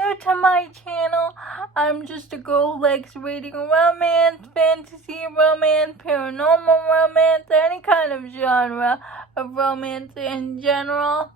new to my channel, I'm just a girl who likes reading romance, fantasy romance, paranormal romance, any kind of genre of romance in general.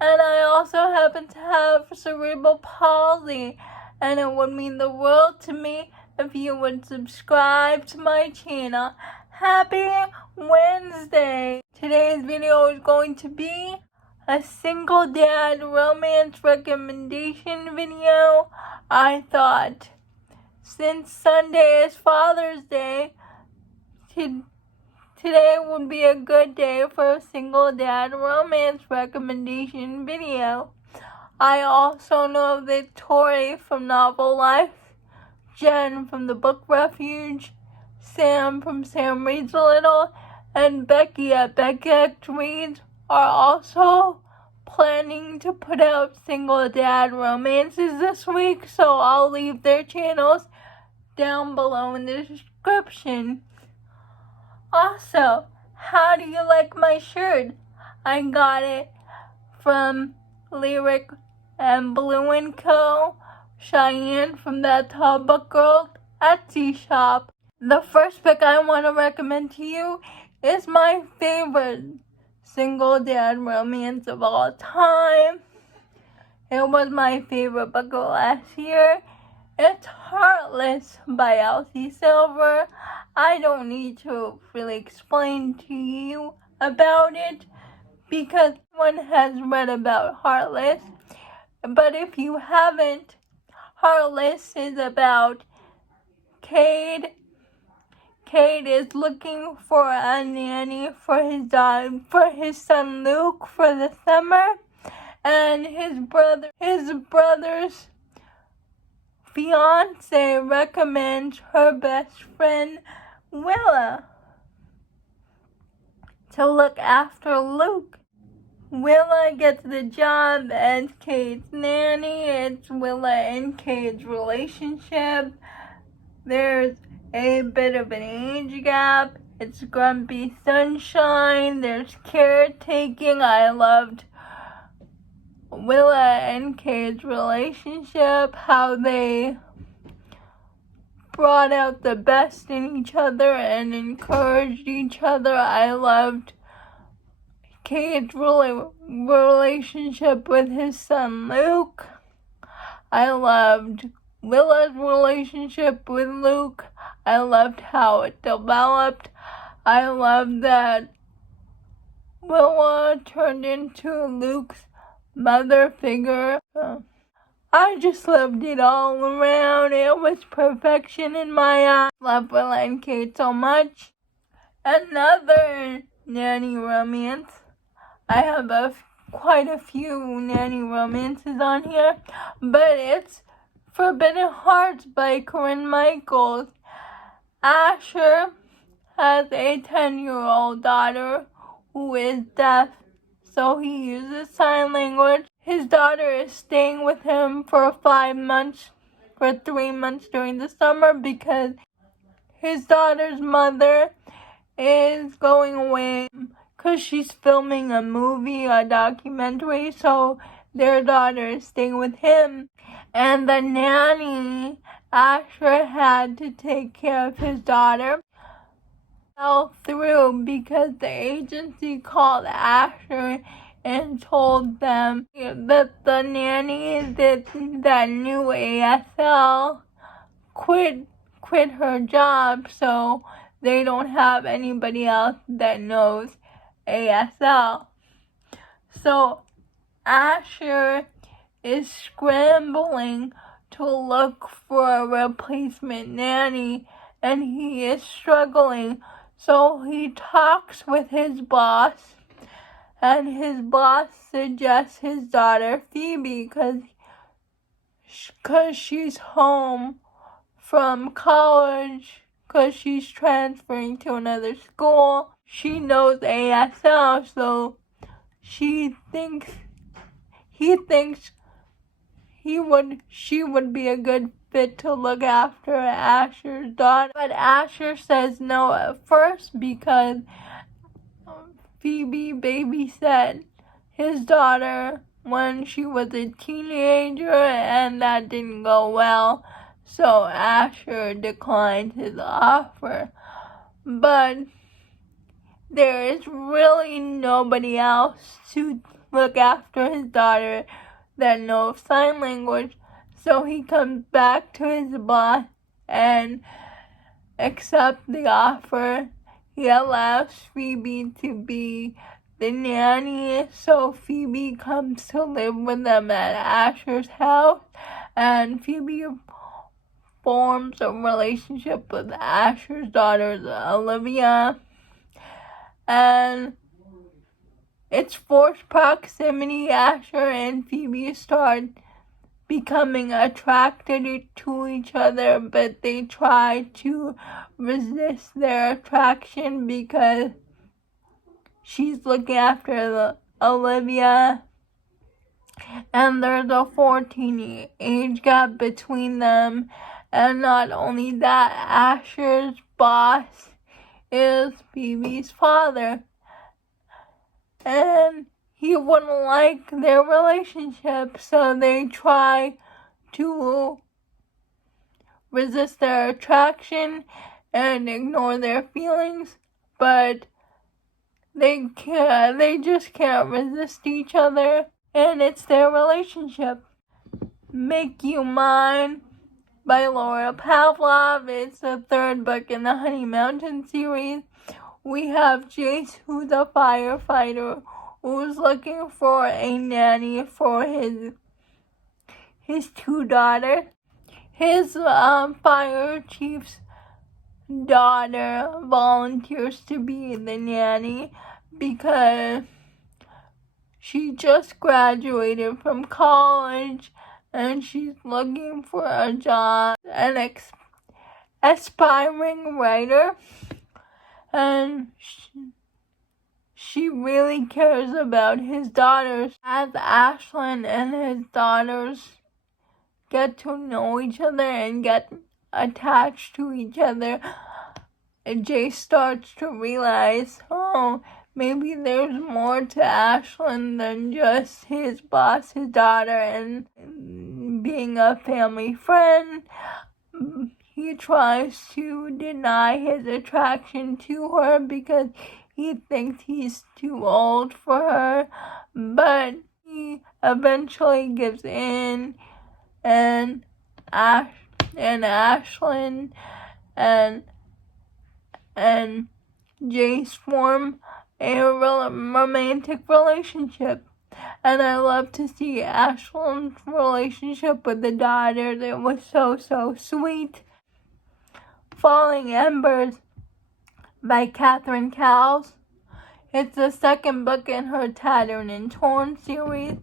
And I also happen to have cerebral palsy, and it would mean the world to me if you would subscribe to my channel. Happy Wednesday! Today's video is going to be a single dad romance recommendation video. I thought, since Sunday is Father's Day, today would be a good day for a single dad romance recommendation video. I also know that Tori from Novel Life, Jen from the Book Refuge, Sam from Sam Reads a Little, and Becky at Becky Reads are also planning to put out single dad romances this week, so I'll leave their channels down below in the description. Also, how do you like my shirt? I got it from Lyric and Blue & Co. Cheyenne from That Tall Book Girl Etsy shop. The first book I want to recommend to you is my favorite single dad romance of all time. It was my favorite book of last year. It's Heartless by Elsie Silver. I don't need to really explain to you about it because everyone has read about Heartless. But if you haven't, Heartless is about Cade. Cade is looking for a nanny for his son Luke for the summer, and his brother's fiance recommends her best friend Willa to look after Luke. Willa gets the job as Cade's nanny. It's Willa and Cade's relationship. There's a bit of an age gap. It's grumpy sunshine. There's caretaking. I loved Willa and Cade's relationship, how they brought out the best in each other and encouraged each other. I loved Cade's relationship with his son Luke. I loved Willa's relationship with Luke. I loved how it developed. I loved that Willa turned into Luke's mother figure. I just loved it all around. It was perfection in my eyes. Love Willa and Cade so much. Another nanny romance. I have quite a few nanny romances on here, but it's Forbidden Hearts by Corinne Michaels. Asher has a 10-year-old daughter who is deaf, so he uses sign language. His daughter is staying with him for 3 months during the summer because his daughter's mother is going away because she's filming a movie, a documentary, so their daughter is staying with him. And the nanny, Asher, had to take care of his daughter. Fell through because the agency called Asher and told them that the nanny that knew ASL quit her job, so they don't have anybody else that knows ASL. So Asher is scrambling to look for a replacement nanny, and he is struggling. So he talks with his boss, and his boss suggests his daughter Phoebe because she's home from college because she's transferring to another school. She knows ASL, so he thinks she would be a good fit to look after Asher's daughter. But Asher says no at first because Phoebe babysat his daughter when she was a teenager, and that didn't go well, so Asher declined his offer. But there is really nobody else to look after his daughter that knows sign language, so he comes back to his boss and accepts the offer. He allows Phoebe to be the nanny, so Phoebe comes to live with them at Asher's house, and Phoebe forms a relationship with Asher's daughter, Olivia, and it's forced proximity. Asher and Phoebe start becoming attracted to each other, but they try to resist their attraction because she's looking after Olivia, and there's a 14 age gap between them. And not only that, Asher's boss is Phoebe's father, and he wouldn't like their relationship, so they try to resist their attraction and ignore their feelings, but they just can't resist each other, and it's their relationship. Make You Mine by Laura Pavlov. It's the third book in the Honey Mountain series. We have Jace, who's a firefighter, who's looking for a nanny for his two daughters. His fire chief's daughter volunteers to be the nanny because she just graduated from college and she's looking for a job, an aspiring writer, and she really cares about his daughters. As Ashlyn and his daughters get to know each other and get attached to each other, Jay starts to realize, maybe there's more to Ashlyn than just his boss, his daughter, and being a family friend. He tries to deny his attraction to her because he thinks he's too old for her, but he eventually gives in, and Ashlyn and Jace form a romantic relationship. And I love to see Ashlyn's relationship with the daughters. It was so sweet. Falling Embers by Catherine Cowles. It's the second book in her Tattered and Torn series.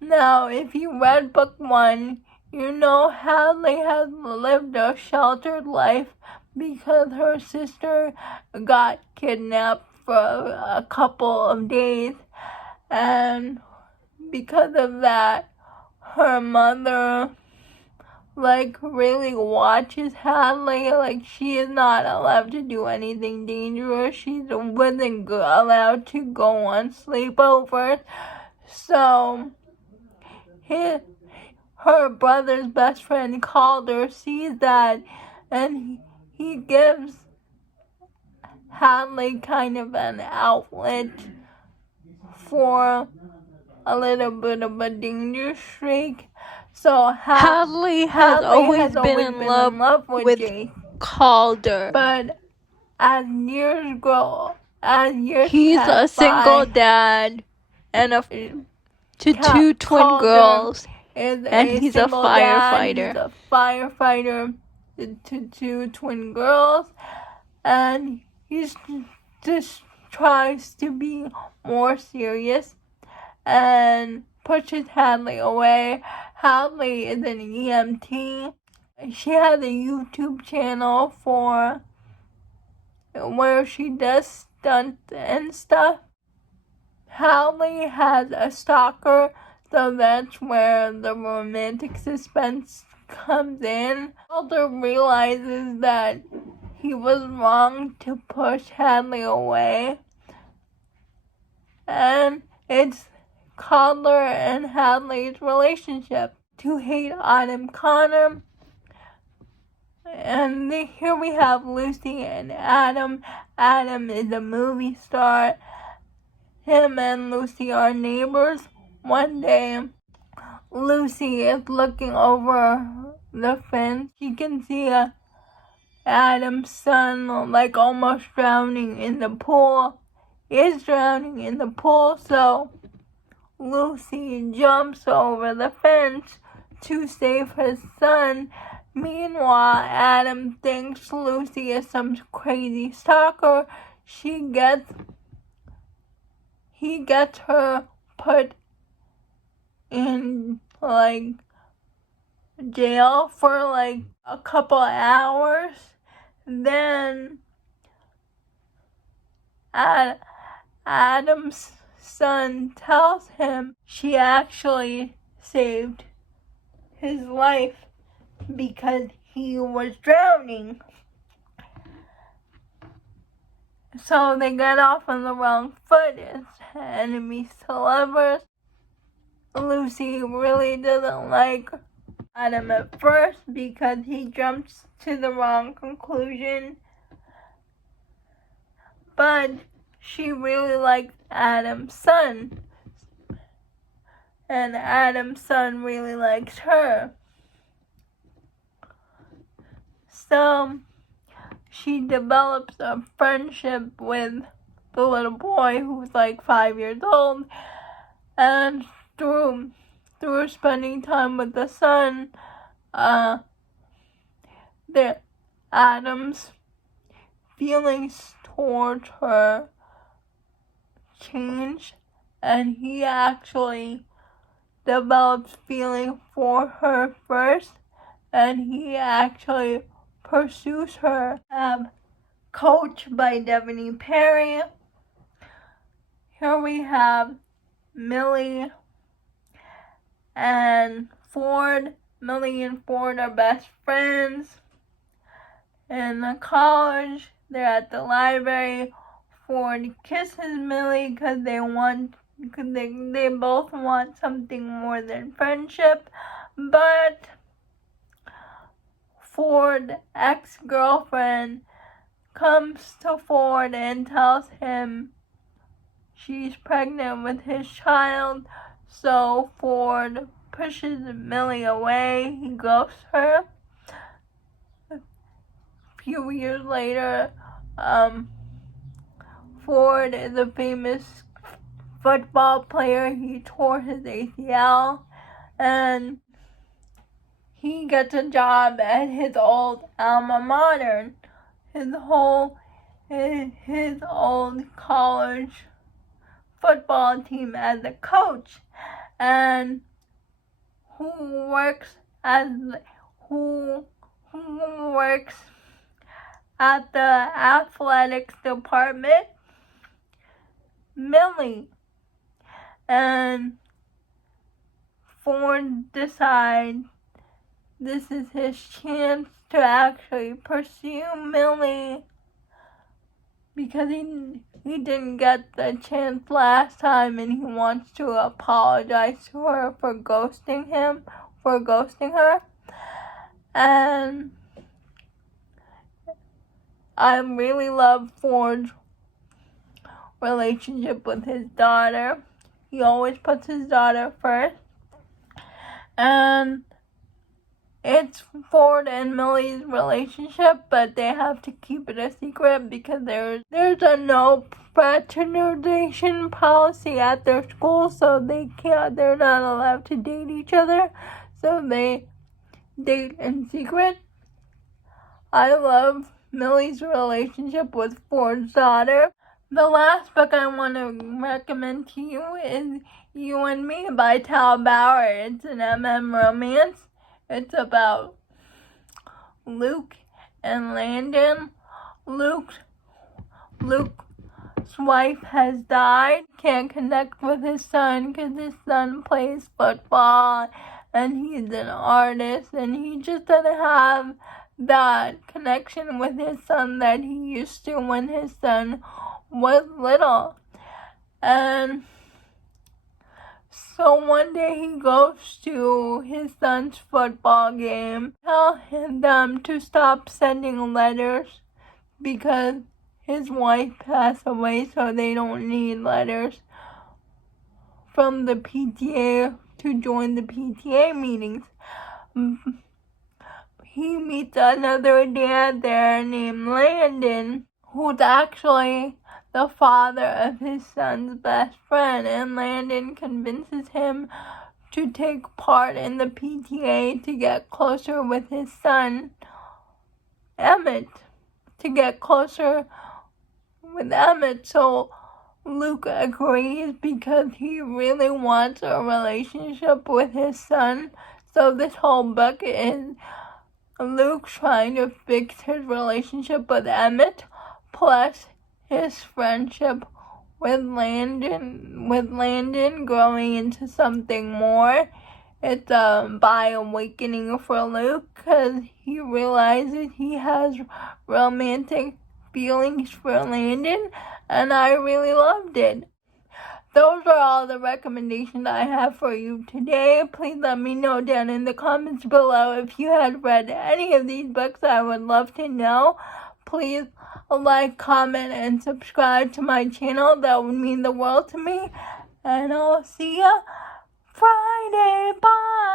Now, if you read book 1, you know Hadley has lived a sheltered life because her sister got kidnapped for a couple of days, and because of that, her mother really watches Hadley. She is not allowed to do anything dangerous. She wasn't allowed to go on sleepovers. So her brother's best friend Calder sees that, and he gives Hadley kind of an outlet for a little bit of a danger streak. So Hadley has always been in love with Jake Calder. But as years he's a single dad and to two twin girls, and he's a firefighter. He's a firefighter to two twin girls, and he just tries to be more serious and pushes Hadley away. Hadley is an EMT. She has a YouTube channel where she does stunts and stuff. Hadley has a stalker, so that's where the romantic suspense comes in. Calder realizes that he was wrong to push Hadley away, and it's Calder and Hadley's relationship. to hate Adam Connor. And here we have Lucy and Adam. Adam is a movie star. Him and Lucy are neighbors. One day, Lucy is looking over the fence. She can see Adam's son like almost drowning in the pool. Is drowning in the pool, so Lucy jumps over the fence to save her son. Meanwhile, Adam thinks Lucy is some crazy stalker. He gets her put in like jail for like a couple hours. Then Adam's son tells him she actually saved his life because he was drowning. So they get off on the wrong foot as enemies to lovers. Lucy really doesn't like Adam at first because he jumps to the wrong conclusion. But she really likes Adam's son. And Adam's son really likes her. So she develops a friendship with the little boy who's like 5 years old. And through spending time with the son, Adam's feelings towards her change, and he actually develops feeling for her first, and he actually pursues her. Coached by Devony Perry. Here we have Millie and Ford. Millie and Ford are best friends. In college, they're at the library. Ford kisses Millie because they both want something more than friendship. But Ford's ex-girlfriend comes to Ford and tells him she's pregnant with his child. So Ford pushes Millie away. He ghosts her. A few years later, Ford is a famous football player. He tore his ACL, and he gets a job at his old alma mater, his old college football team as a coach, and who works at the athletics department? Millie. And Ford decides this is his chance to actually pursue Millie, because he didn't get the chance last time, and he wants to apologize to her for ghosting her. And I really love Ford's relationship with his daughter. He always puts his daughter first. And it's Ford and Millie's relationship, but they have to keep it a secret because there's a no fraternization policy at their school, so they're not allowed to date each other, so they date in secret. I love Millie's relationship with Ford's daughter. The last book I want to recommend to you is You and Me by Tal Bauer. It's an romance. It's about Luke and Landon. Luke's wife has died. Can't connect with his son because his son plays football and he's an artist, and he just doesn't have that connection with his son that he used to when his son was little. And So one day he goes to his son's football game, tell them to stop sending letters because his wife passed away, so they don't need letters from the PTA to join the PTA meetings. He meets another dad there named Landon, who's actually the father of his son's best friend, and Landon convinces him to take part in the PTA to get closer with his son, Emmett. So Luke agrees because he really wants a relationship with his son. So this whole book is Luke trying to fix his relationship with Emmett, plus his friendship with Landon growing into something more. It's by awakening for Luke because he realizes he has romantic feelings for Landon, and I really loved it. Those are all the recommendations I have for you today. Please let me know down in the comments below if you had read any of these books. I would love to know. Please like, comment, and subscribe to my channel. That would mean the world to me. And I'll see ya Friday. Bye!